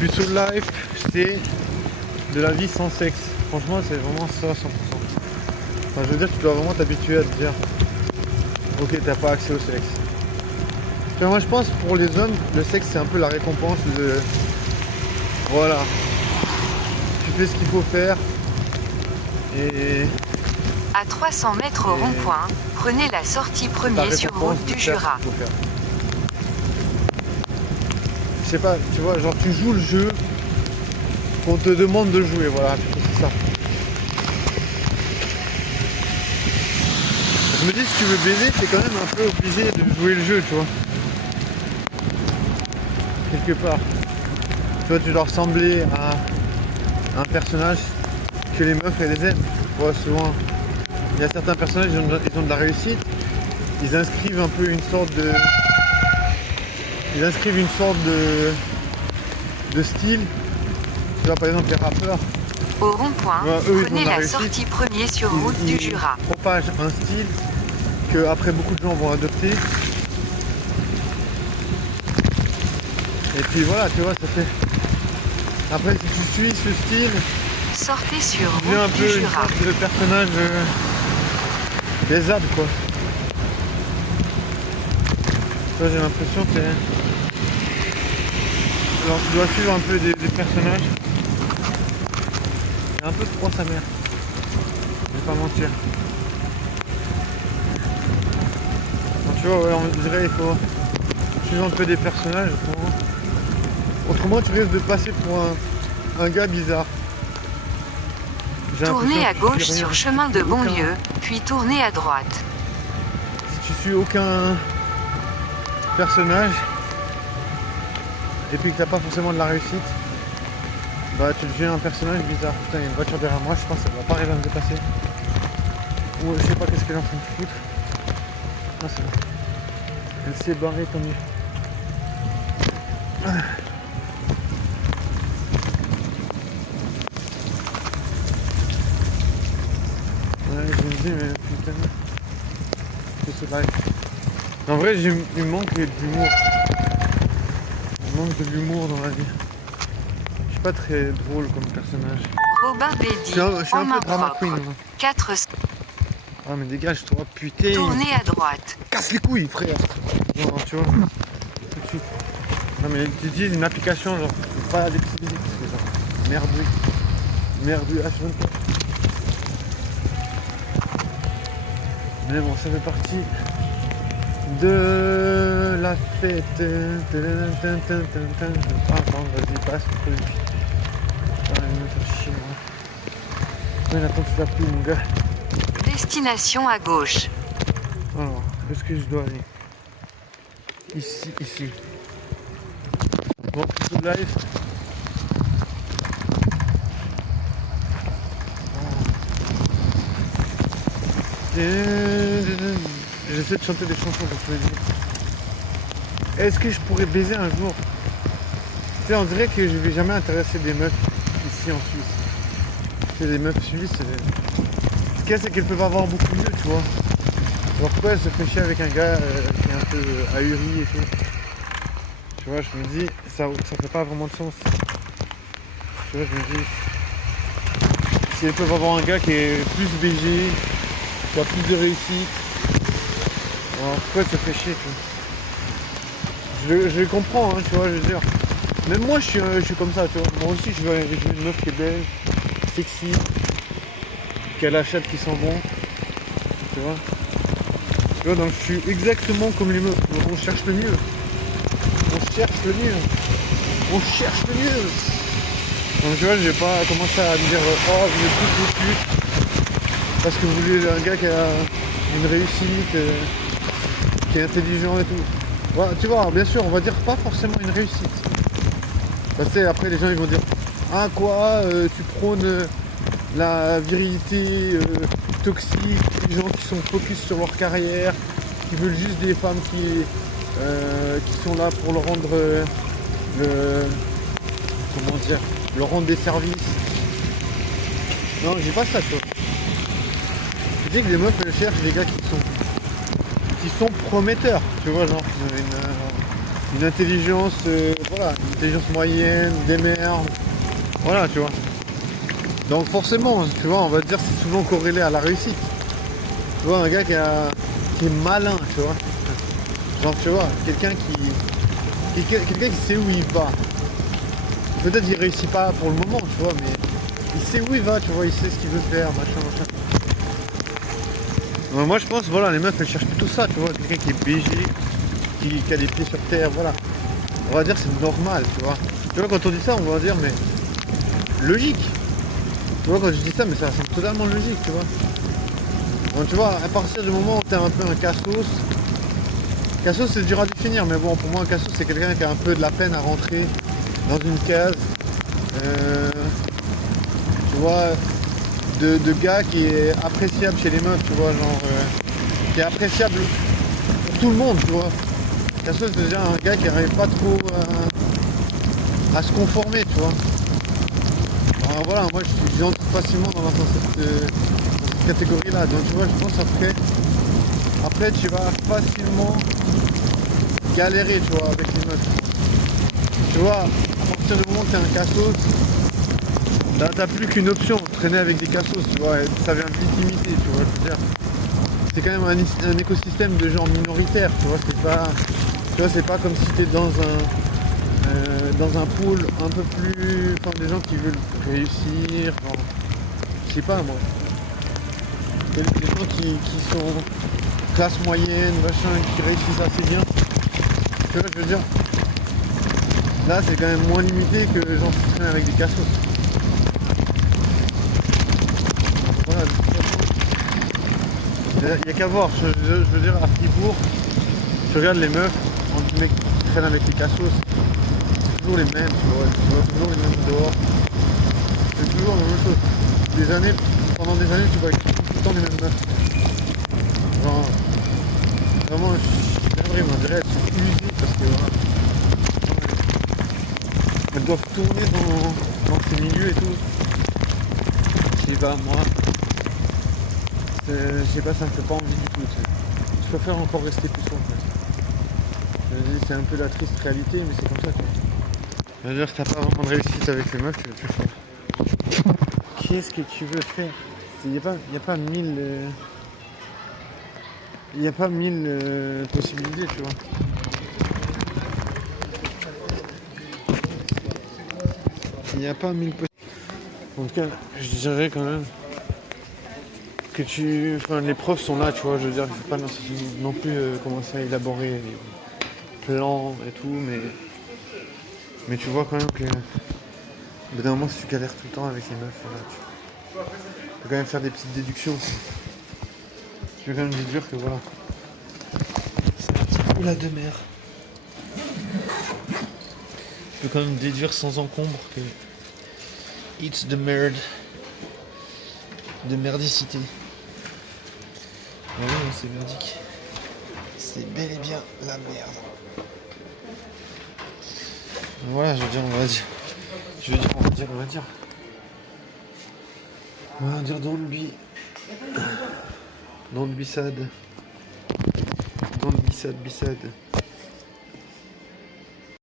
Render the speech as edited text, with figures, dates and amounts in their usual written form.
Plus Soul Life, c'est de la vie sans sexe. Franchement, c'est vraiment ça à 100%. Enfin, je veux dire, tu dois vraiment t'habituer à te dire ok, t'as pas accès au sexe. Enfin, moi, je pense pour les hommes, le sexe, c'est un peu la récompense de... Voilà. Tu fais ce qu'il faut faire. Et... À 300 mètres au rond-point, prenez la sortie premier sur route du Jura. Je sais pas, tu vois, genre tu joues le jeu qu'on te demande de jouer, voilà, c'est ça. Je me dis, si tu veux baiser, t'es quand même un peu obligé de jouer le jeu, tu vois. Quelque part. Tu vois, tu dois ressembler à un personnage que les meufs elles aiment. Tu vois, souvent, il y a certains personnages, ils ont de la réussite. Ils inscrivent un peu une sorte de... Ils inscrivent une sorte de style. Tu vois, par exemple, les rappeurs. Au rond-point, prenez la sortie premier sur route du Jura. Ils propagent un style que après beaucoup de gens vont adopter. Et puis voilà, tu vois, ça fait... Après, si tu suis ce style, sortez sur tu deviens un route peu du une Jura. sorte de personnage baisable, quoi. Tu vois, j'ai l'impression que... Alors, tu dois suivre un peu des personnages. Il y a un peu de froid sa mère. Je vais pas mentir. Donc, tu vois, ouais, on dirait il faut suivre un peu des personnages. Autrement, tu risques de passer pour un gars bizarre. Tournez à gauche sur chemin de Bonlieu, puis tournez à droite. Si tu suis aucun personnage et puis que t'as pas forcément de la réussite, bah tu deviens un personnage bizarre. Putain, il y a une voiture derrière moi, je pense qu'elle va pas arriver à me dépasser. Ou je sais pas qu'est-ce qu'elle est en train de foutre. Non, c'est bon. Elle s'est barrée, tant mieux. Ouais, je me dis, mais putain, c'est ce live. En vrai, il me manque de l'humour. Il manque de l'humour dans la vie. Je suis pas très drôle comme personnage. Robin Bédy, Je suis en un main peu drama queen. propre. Moi. 4. Ah mais dégage-toi, putain. Tournez à droite. Casse les couilles, frère. Non, tu vois. Tout de suite. Non mais tu utilises une application, genre, c'est pas d'accessibilité, c'est genre. Merdu. Merdu H24. Mais bon, ça fait partie de la fête. Ah, attends, vas-y, passe, trop vite. Ah, il me fait chier, moi. Ouais, attends, tu l'as plus, mon gars. Destination à gauche. Alors, où est-ce que je dois aller? Ici, ici. Bon, tout live. J'essaie de chanter des chansons pour te le dire. Est-ce que je pourrais baiser un jour? Tu sais, on dirait que je vais jamais intéresser des meufs ici en Suisse. Tu sais, les meufs suisses, ce qu'il y a, c'est qu'elles peuvent avoir beaucoup mieux, tu vois. Alors pourquoi elle se fait chier avec un gars qui est un peu ahuri et tout? Tu vois, je me dis, ça fait pas vraiment de sens. Tu vois, je me dis, si elles peuvent avoir un gars qui est plus BG, qui a plus de réussite, alors pourquoi elle se fait chier, tu vois? Je comprends, hein, tu vois, je veux dire. Même moi, je suis comme ça, tu vois. Moi aussi, je veux une meuf qui est belle, sexy, qui a la chatte qui sent bon, tu vois. Tu vois, donc je suis exactement comme les meufs. Donc on cherche le mieux. On cherche le mieux. On cherche le mieux. Donc tu vois, je vais pas commencer à me dire oh je vais plus parce que vous voulez un gars qui a une réussite, qui est intelligent et tout. Voilà, tu vois, bien sûr, on va dire pas forcément une réussite. Parce que après les gens ils vont dire ah quoi, tu prônes la virilité toxique, les gens qui sont focus sur leur carrière, qui veulent juste des femmes qui sont là pour leur rendre comment dire, leur rendre des services. Non, j'ai pas ça, tu vois. Je dis que les meufs elles cherchent des gars qui sont prometteurs, tu vois, genre une intelligence, voilà, une intelligence moyenne, des merdes, voilà, tu vois. Donc forcément, tu vois, on va dire c'est souvent corrélé à la réussite. Tu vois, un gars qui est malin, tu vois. Genre, tu vois, quelqu'un qui sait où il va. Peut-être qu'il réussit pas pour le moment, tu vois, mais il sait où il va, tu vois, il sait ce qu'il veut faire, machin. Ouais, moi je pense, voilà, les meufs elles cherchent plutôt ça, tu vois, quelqu'un qui est BG, qui a les pieds sur terre, voilà. On va dire c'est normal, tu vois. Tu vois, quand on dit ça, on va dire, mais logique. Tu vois, quand je dis ça, mais ça semble totalement logique, tu vois. Donc tu vois, à partir du moment où t'es un peu un cassos c'est dur à définir, mais bon, pour moi un cassos c'est quelqu'un qui a un peu de la peine à rentrer dans une case. Tu vois, de gars qui est appréciable chez les meufs, tu vois, genre qui est appréciable pour tout le monde, tu vois. Cassos c'est déjà un gars qui n'arrive pas trop à se conformer, tu vois. Alors voilà, moi j'entre facilement dans cette catégorie-là, donc tu vois, je pense après tu vas facilement galérer, tu vois, avec les meufs. Tu vois, à partir du moment que t'es un cassos, t'as plus qu'une option, traîner avec des cassos, tu vois, et ça vient vite limiter, tu vois, je veux dire. C'est quand même un écosystème de gens minoritaires, tu vois, c'est pas comme si t'es dans un pôle un peu plus, enfin des gens qui veulent réussir, genre, je sais pas moi, des gens qui sont classe moyenne, machin, qui réussissent assez bien, tu vois, je veux dire, là c'est quand même moins limité que les gens qui traînent avec des cassos. Voilà, il n'y a qu'à voir, je veux dire, à Fribourg, tu regardes les meufs, on mecs qui traînent avec les cassos, c'est toujours les mêmes, tu vois toujours les mêmes dehors, c'est toujours la même chose. Pendant des années, tu vois tout le temps les mêmes meufs. Genre, vraiment, je suis on dirait elles sont usées parce que voilà, elles doivent tourner dans ces milieux et tout. Je sais pas, moi, je sais pas, ça me fait pas envie du tout. Tu sais. Je préfère encore rester tout seul en fait. C'est un peu la triste réalité, mais c'est comme ça quoi. Je veux dire, si t'as pas vraiment de réussite avec les meufs, tu veux te faire. Qu'est-ce que tu veux faire? Il n'y a pas mille. Il n'y a pas mille possibilités, tu vois. Il n'y a pas mille possibilités. En tout cas, je dirais quand même que les preuves sont là, tu vois. Je veux dire, il ne faut pas non plus commencer à élaborer les plans et tout, mais tu vois quand même que au bout d'un moment, si tu galères tout le temps avec les meufs, voilà, tu peux quand même faire des petites déductions. Tu peux quand même déduire que voilà. C'est un petit coup la de mer. Tu peux quand même déduire sans encombre que it's the merde. De merdicité. Ah oui, c'est merdique. C'est bel et bien la merde. Voilà, je veux dire, on va dire. On va dire don't be sad. Don't be sad.